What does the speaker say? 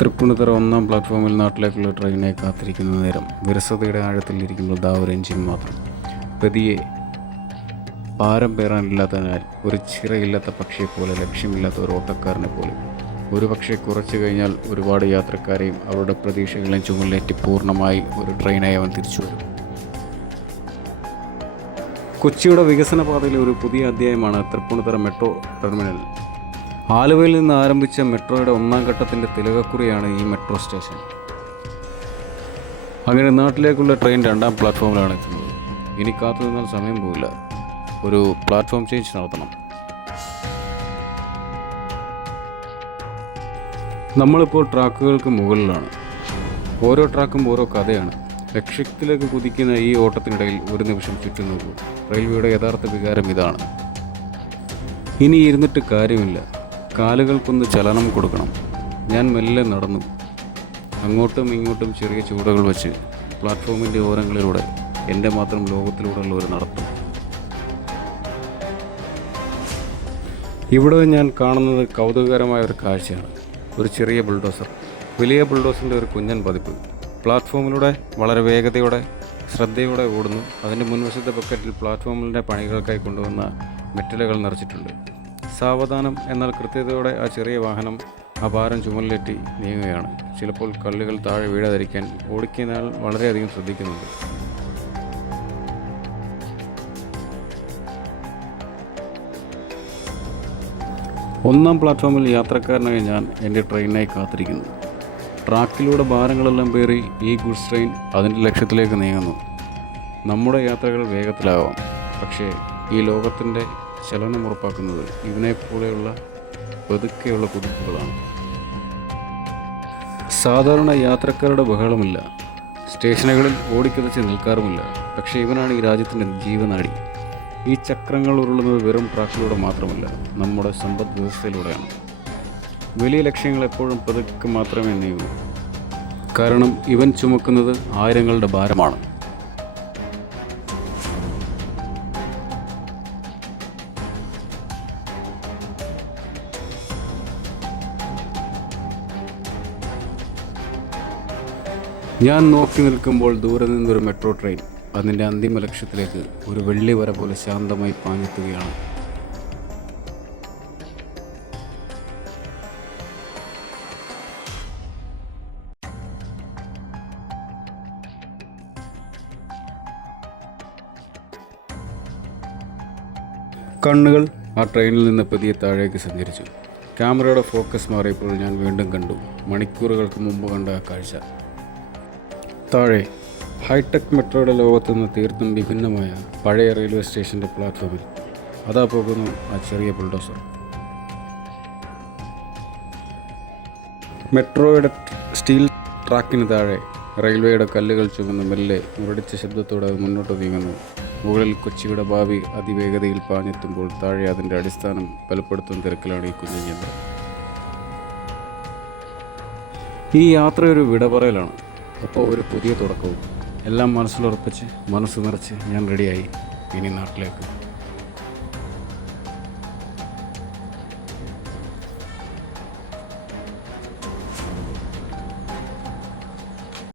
തൃപ്പൂണിത്തറ ഒന്നാം പ്ലാറ്റ്ഫോമിൽ നാട്ടിലേക്കുള്ള ട്രെയിനെ കാത്തിരിക്കുന്ന നേരം വിരസതയുടെ ആഴത്തിലിരിക്കുമ്പോൾ ദാ ഒരു മാത്രം. പതിയെ ഭാരം പേറാനില്ലാത്തതിനാൽ ഒരു ചിറയില്ലാത്ത പക്ഷിയെപ്പോലെ ലക്ഷ്യമില്ലാത്ത ഒരു ഓട്ടക്കാരനെ പോലെ. ഒരു പക്ഷേ കുറച്ചു കഴിഞ്ഞാൽ ഒരുപാട് യാത്രക്കാരെയും അവരുടെ പ്രതീക്ഷകളെയും ചുമലിലേറ്റി പൂർണമായി ഒരു ട്രെയിനായി അവൻ തിരിച്ചു വരും. കൊച്ചിയുടെ വികസന പാതയിലെ ഒരു പുതിയ അധ്യായമാണ് തൃപ്പൂണിത്തറ മെട്രോ ടെർമിനൽ. ആലുവയിൽ നിന്ന് ആരംഭിച്ച മെട്രോയുടെ ഒന്നാം ഘട്ടത്തിന്റെ തിലകക്കുറിയാണ് ഈ മെട്രോ സ്റ്റേഷൻ. അങ്ങനെ നാട്ടിലേക്കുള്ള ട്രെയിൻ രണ്ടാം പ്ലാറ്റ്ഫോമിലാണ് എത്തുന്നത്. ഇനി കാത്തു നിന്നാൽ സമയം പോവില്ല. ഒരു പ്ലാറ്റ്ഫോം ചേഞ്ച് നടത്തണം. നമ്മളിപ്പോൾ ട്രാക്കുകൾക്ക് മുകളിലാണ്. ഓരോ ട്രാക്കും ഓരോ കഥയാണ്. ലക്ഷ്യത്തിലേക്ക് കുതിക്കുന്ന ഈ ഓട്ടത്തിനിടയിൽ ഒരു നിമിഷം ചുറ്റും നോക്കൂ. റെയിൽവേയുടെ യഥാർത്ഥ വികാരം ഇതാണ്. ഇനി ഇരുന്നിട്ട് കാര്യമില്ല. കാലുകൾക്കൊന്ന് ചലനം കൊടുക്കണം. ഞാൻ മെല്ലെ നടന്നു. അങ്ങോട്ടും ഇങ്ങോട്ടും ചെറിയ ചൂടകൾ വെച്ച് പ്ലാറ്റ്ഫോമിന്റെ ഓരങ്ങളിലൂടെ എന്റെ മാത്രം ലോകത്തിലൂടെയുള്ള ഒരു നടത്തം. ഇവിടെ ഞാൻ കാണുന്നത് കൗതുകകരമായ ഒരു കാഴ്ചയാണ്. ഒരു ചെറിയ ബുൾഡോസർ. വലിയ ബുൾഡോസിന്റെ ഒരു കുഞ്ഞൻ പതിപ്പ്. പ്ലാറ്റ്ഫോമിലൂടെ വളരെ വേഗതയോടെ ശ്രദ്ധയോടെ ഓടുന്നു. അതിന്റെ മുൻവശത്തെ ബക്കറ്റിൽ പ്ലാറ്റ്ഫോമിന്റെ പണികൾക്കായി കൊണ്ടുവന്ന മെറ്റലുകൾ നിറച്ചിട്ടുണ്ട്. സാവധാനം എന്നാൽ കൃത്യതയോടെ ആ ചെറിയ വാഹനം അപാരം ചുമലിലെത്തി നീങ്ങുകയാണ്. ചിലപ്പോൾ കല്ലുകൾ താഴെ വീഴാതിരിക്കാൻ ഓടിക്കുന്നയാൾ വളരെയധികം ശ്രദ്ധിക്കുന്നുണ്ട്. ഒന്നാം പ്ലാറ്റ്ഫോമിൽ യാത്രക്കാരനായി ഞാൻ എന്റെ ട്രെയിനിനായി കാത്തിരിക്കുന്നു. ട്രാക്കിലൂടെ ഭാരങ്ങളെല്ലാം പേറി ഈ ഗുഡ്സ് ട്രെയിൻ അതിന്റെ ലക്ഷ്യത്തിലേക്ക് നീങ്ങുന്നു. നമ്മുടെ യാത്രകൾ വേഗത്തിലാവാം. പക്ഷേ ഈ ലോകത്തിന്റെ ചലനം ഉറപ്പാക്കുന്നത് ഇതിനെപ്പോലെയുള്ള പതുക്കെയുള്ള കുതിപ്പുകളാണ്. സാധാരണ യാത്രക്കാരുടെ ബഹളമില്ല. സ്റ്റേഷനുകളിൽ ഓടിക്കതച്ച് നിൽക്കാറുമില്ല. പക്ഷേ ഇവനാണ് ഈ രാജ്യത്തിന്റെ ജീവനാടി. ഈ ചക്രങ്ങൾ ഉരുളുന്നത് വെറും ട്രാക്കിലൂടെ മാത്രമല്ല നമ്മുടെ സമ്പദ് വ്യവസ്ഥയിലൂടെയാണ്. വലിയ ലക്ഷ്യങ്ങൾ എപ്പോഴും പതുക്കെ മാത്രമേ നീങ്ങൂ. കാരണം ഇവൻ ചുമക്കുന്നത് ആയിരങ്ങളുടെ ഭാരമാണ്. ഞാൻ നോക്കി നിൽക്കുമ്പോൾ ദൂരെ നിന്നൊരു മെട്രോ ട്രെയിൻ അതിന്റെ അന്തിമ ലക്ഷ്യത്തിലേക്ക് ഒരു വെള്ളി വര പോലെ ശാന്തമായി പാഞ്ഞെത്തുകയാണ്. കണ്ണുകൾ ആ ട്രെയിനിൽ നിന്ന് പതിയെ താഴേക്ക് സഞ്ചരിച്ചു. ക്യാമറയുടെ ഫോക്കസ് മാറിയപ്പോൾ ഞാൻ വീണ്ടും കണ്ടു. മണിക്കൂറുകൾക്ക് മുമ്പ് കണ്ട ആ കാഴ്ച. താഴെ ഹൈടെക് മെട്രോയുടെ ലോകത്തു നിന്ന് തീർത്തും വിഭിന്നമായ പഴയ റെയിൽവേ സ്റ്റേഷന്റെ പ്ലാറ്റ്ഫോമിൽ അതാ പോകുന്നു ആ ചെറിയ ബുൾഡോസർ. മെട്രോയുടെ സ്റ്റീൽ ട്രാക്കിന് താഴെ റെയിൽവേയുടെ കല്ലുകൾ ചുമന്ന് മെല്ലെ മുരടിച്ച ശബ്ദത്തോടെ അത് മുന്നോട്ട് നീങ്ങുന്നു. മുകളിൽ കൊച്ചിയുടെ ഭാവി അതിവേഗതയിൽ പാഞ്ഞെത്തുമ്പോൾ താഴെ അതിന്റെ അടിസ്ഥാനം ബലപ്പെടുത്തുന്ന തിരക്കിലാണ് ഈ കുഞ്ഞു ഈ യാത്ര ഒരു വിട പറയലാണ് അപ്പോൾ ഒരു പുതിയ തുടക്കവും. എല്ലാം മനസ്സിലുറപ്പിച്ച് മനസ്സ് നിറച്ച് ഞാൻ റെഡിയായി ഇനി നാട്ടിലേക്ക്.